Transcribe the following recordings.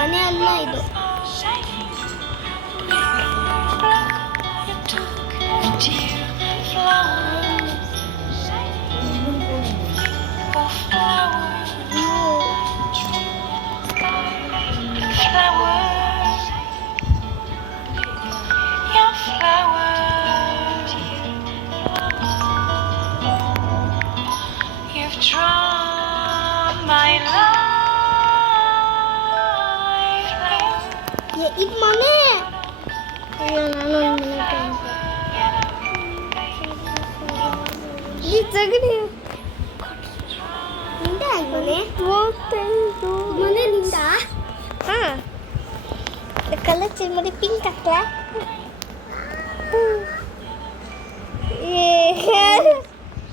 ಮನೆ ಅಲ್ಲ ಇದು. ಇದು ಮನೆ. ಸಗಣಿ ನಿಂದ ಮನೆ ಮನೆ ನಿಂದ. ಹಾಂ ಕಲರ್ ಚೇಂಜ್ ಮಾಡಿ ಪಿಂಕ್ ಹಾಕ್ಲ.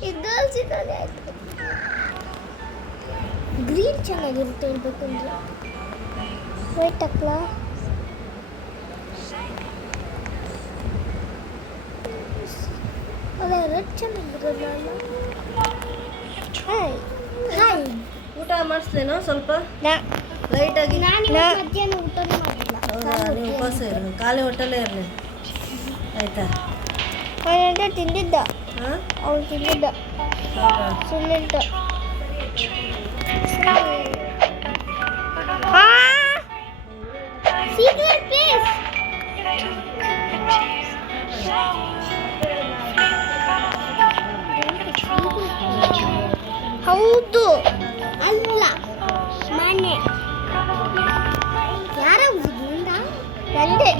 ಇದು ಆಯ್ತು. ಗ್ರೀನ್ ಚೆನ್ನಾಗಿರುತ್ತೆ ಹೇಳ್ಬೇಕಂದ್ರೆ. ವೈಟ್ ಹಾಕ್ಲ. ಅಲ್ಲ ರೆಡ್ ಚೆನ್ನಾಗಿರೋಲ್ಲ. ಹಾಯ್ ಹಾಯ್ ಊಟ ಮಾಡಿಸ್ಲೇನೋ ಸ್ವಲ್ಪ ಲೈಟಾಗಿ. ಮಧ್ಯಾಹ್ನ ಊಟನೇ ಮಾಡಿಲ್ಲ. ನೀವು ಉಪವಾಸ ಇರು, ಖಾಲಿ ಹೊಟ್ಟೆಲ್ಲೇ ಇರಲಿ ಆಯಿತಾ? ಅವನಂತ ತಿಂದಿದ್ದ. ಹಾಂ ಅವ್ನು ತಿಂದಿದ್ದ ಸುಮ್ಮಂತ. Secret place. ಹೌದು ಅಲ್ಲ ಮನೆ. ಯಾರ ನಿಂದ? ನಂದೆ.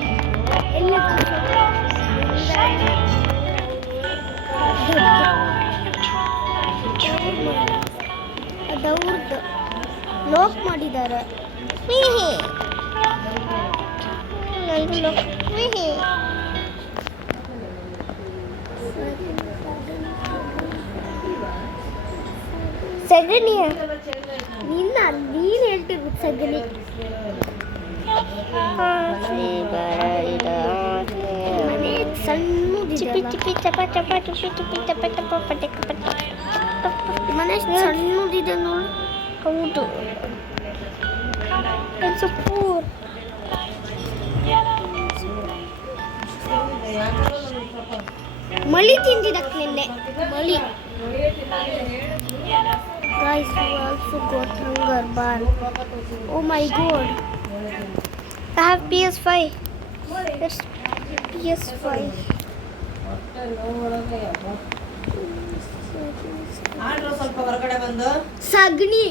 ಎಲ್ಲ ಅದವ್ರದ್ದು ಲಾಕ್ ಮಾಡಿದ್ದಾರೆ. ನಂದು ಲಾಕ್. ಸಗಣಿಯ ನೀನು ಹೇಳ್ತಿರ್ಬೋದು ಸಗಣಿ. ಮನೆ ಸಣ್ಣ ಚಿಪ್ಪಿ ಚಿಪ್ಪಿ ಚಪ ಚಪ ಚುಪ್ಪಿ ಚುಪ್ಪಿ ಚಪ ಚಪ ಪಟೆ ಪಟೆ. ಮನೆ ಸಣ್ಣದಿದೆ ನೋಡಿ. ಹೌದು ಸಪೂರ್. ಮಳಿ ತಿಂದಿದ್ದಕ್ಕೆ ನಿನ್ನೆ ಮಳಿ. Guys, we also got hunger bar. Oh my god. I have PS5. It's PS5. ಸ್ವಲ್ಪ ಹೊರಗಡೆ ಬಂದು ಸಗಣಿ.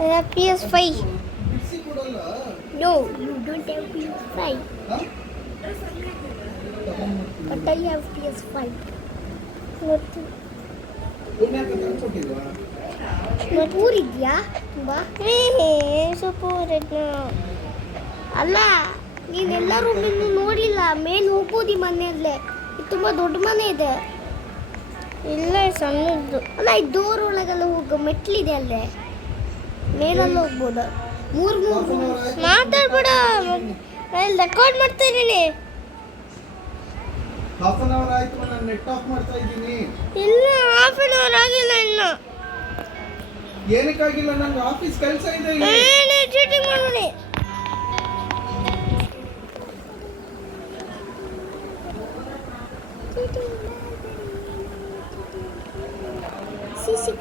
I have PS5. No, you don't have PS5. But I have PS5. ಊರಿದ್ಯಾ ತುಂಬ? ಸ್ವಲ್ಪ ಅಲ್ಲ ನೀನೆಲ್ಲರೂ ನಿನ್ನ ನೋಡಿಲ್ಲ. ಮೇಲೆ ಹೋಗ್ಬೋದು ಈ ಮನೆಯಲ್ಲೇ. ಇದು ತುಂಬ ದೊಡ್ಡ ಮನೆ ಇದೆ. ಇಲ್ಲ ಸಣ್ಣದ್ದು ಅಲ್ಲ. ಈ ಡೋರ್ ಒಳಗೆಲ್ಲ ಹೋಗೋ ಮೆಟ್ಲಿದೆ ಅಲ್ಲೇ. ಮೇಲೆಲ್ಲ ಹೋಗ್ಬೋದು. ಮೂರು ಮಾತಾಡ್ಬೇಡ, ನಾನು ರೆಕಾರ್ಡ್ ಮಾಡ್ತಾ ಇದ್ದೀನಿ. ಹಾಫ್ ಅನ್ ಅವರ್ ಆಯ್ತು, ನಾನು ನೆಟ್ ಆಫ್ ಮಾಡ್ತಾ ಇದ್ದೀನಿ. ಇಲ್ಲ ಹಾಫ್ ಅನ್ ಅವರ್ ಆಗಿಲ್ಲ ಇನ್ನು. ಏನಕ್ಕಾಗಿಲ್ಲ? ನಂಗೆ ಆಫೀಸ್ ಕೆಲಸ ಇದೆ. ಚೀಟಿಂಗ್ ಮಾಡ್ಬೇಡಿ. ಸಿಸಿ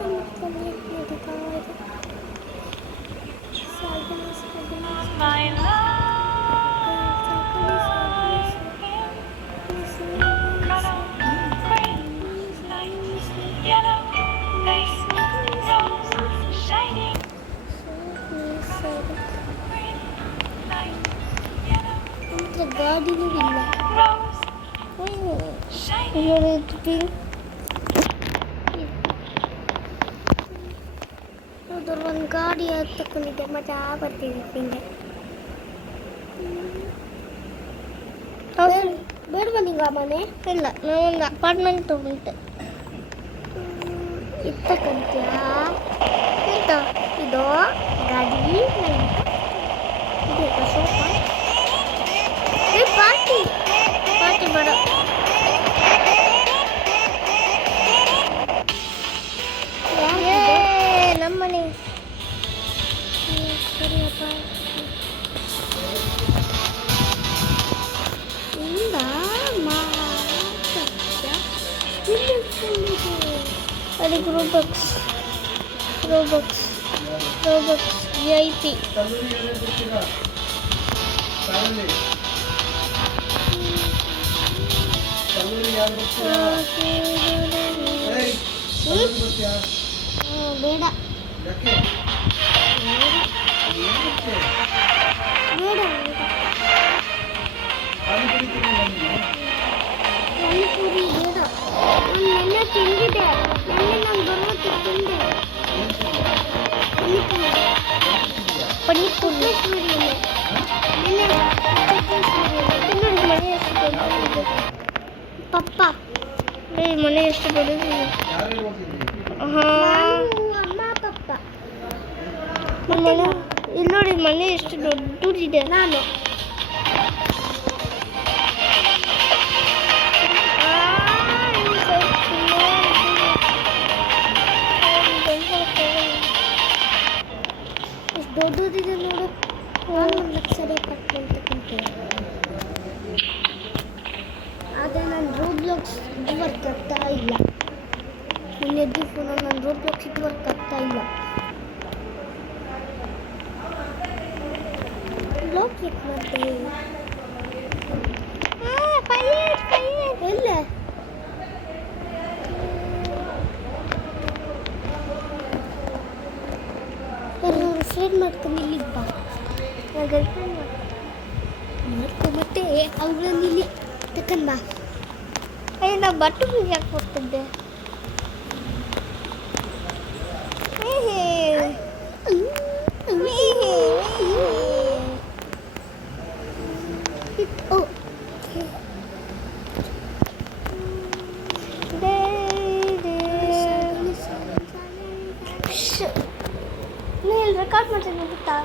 ಗಾಡಿನೂ ಇಲ್ಲ. ಅದ್ರ ಒಂದು ಗಾಡಿ ತಗೊಂಡಿದ್ದೆ. ಮಜಾ ಬರ್ತಿದೆ ಹಿಂಗೆ. ಬೇಡವಾ ನಿಂಗೆ ಮನೆ? ಇಲ್ಲ, ನಾನೊಂದು ಅಪಾರ್ಟ್ಮೆಂಟ್ ತಗೊಂಡೆ. ಇತ್ತಕ್ಕಂತ್ಯಾ ಎಂತ ಇದು ಗಾಡಿ? ಇದು ಸೋಫಾ. ಪಾರ್ಟಿ ಪಾರ್ಟಿ ಬೇಡ. Yeah. ಅದಕ್ಕೆ ರೂಬಕ್ಸ್ ರೂಬಕ್ಸ್ ರೂಬಕ್ಸ್ VIP. ತಲ್ಲೂರಿ ಏನೇನು ಬರ್ತೀರಾ ಫ್ಯಾಮಿಲಿ ತಲ್ಲೂರಿ ಯಾರು ಬರ್ತೀರಾ ಏಯ್ ತಲ್ಲೂರಿ ಬರ್ತೀಯಾ ಬೇಡ ಯಾಕೆ ಏನಕ್ಕೆ ಬೇಡ ಪಾನಿಪುರಿ ತಿನ್ನು ನನಗೆ ಪಾನಿಪುರಿ ಬೇಡ ನಾನು ನೆನ್ನೆ ತಿಂದಿದ್ದೆ ನೆನ್ನೆ ನಾನು ಬರುವತ್ತು ತಿಂದೆ ಪಾನಿಪುರಿ ಪಾನಿಪುರಿ ನೆನ್ನೆ ಮನೆ ಎಷ್ಟು ದೊಡ್ಡದು ಪಪ್ಪ ಮನೆ ಎಷ್ಟು ದೊಡ್ಡದು ಯಾರು ಹೋಗಿದ್ರಿ ಅಮ್ಮ ಪಪ್ಪ ಮನೆ ಇಲ್ಲಿ ನೋಡಿ ಮನೆ ಎಷ್ಟು ದೊಡ್ಡದಿದೆ ನಾನು ಎಷ್ಟು ದೊಡ್ಡದಿದೆ ನೋಡು ನಾನು ಒಂದು ಸರಿ ಪಟ್ಕೊಂತಕ್ಕಂತೆ ಆದರೆ ನಾನು ರೋಬ್ಲಾಕ್ಸ್ ಇದು ವರ್ಕ್ ಆಗ್ತಾ ಇಲ್ಲ ನನ್ನ ಎದ್ದು ಫೋನಲ್ಲಿ ನಾನು ರೋಬ್ಲಾಕ್ಸ್ ಇದು ವರ್ಕ್ ಆಗ್ತಾ ಇಲ್ಲ ಬ್ಲಾಕ್ ಕ್ಲಿಕ್ ಮಾಡ್ತೀನಿ ಎಲ್ಲ ಎಲ್ಲರೂ ಫ್ರೆಂಡ್ ಮಾಡ್ಕೊಂಡು ಇಲ್ಲಿಗೆ ಬಾ ನಾನು ಗರ್ಲ್ಫ್ರೆಂಡ್ ಮಾಡ್ಕೊ ಮತ್ತೆ ಅವ್ರನ್ನ ಇಲ್ಲಿ ತಕೊಂಡ್ ಬಾ ಅಯ್ಯ ನಾ ಬಟ್ಟೆ ಯಾಕೆ ಹೋಗ್ತಿದ್ದೆ ರೆಕಾರ್ಡ್ ಮಾಡ್ತೀನಿ ಗೊತ್ತಾ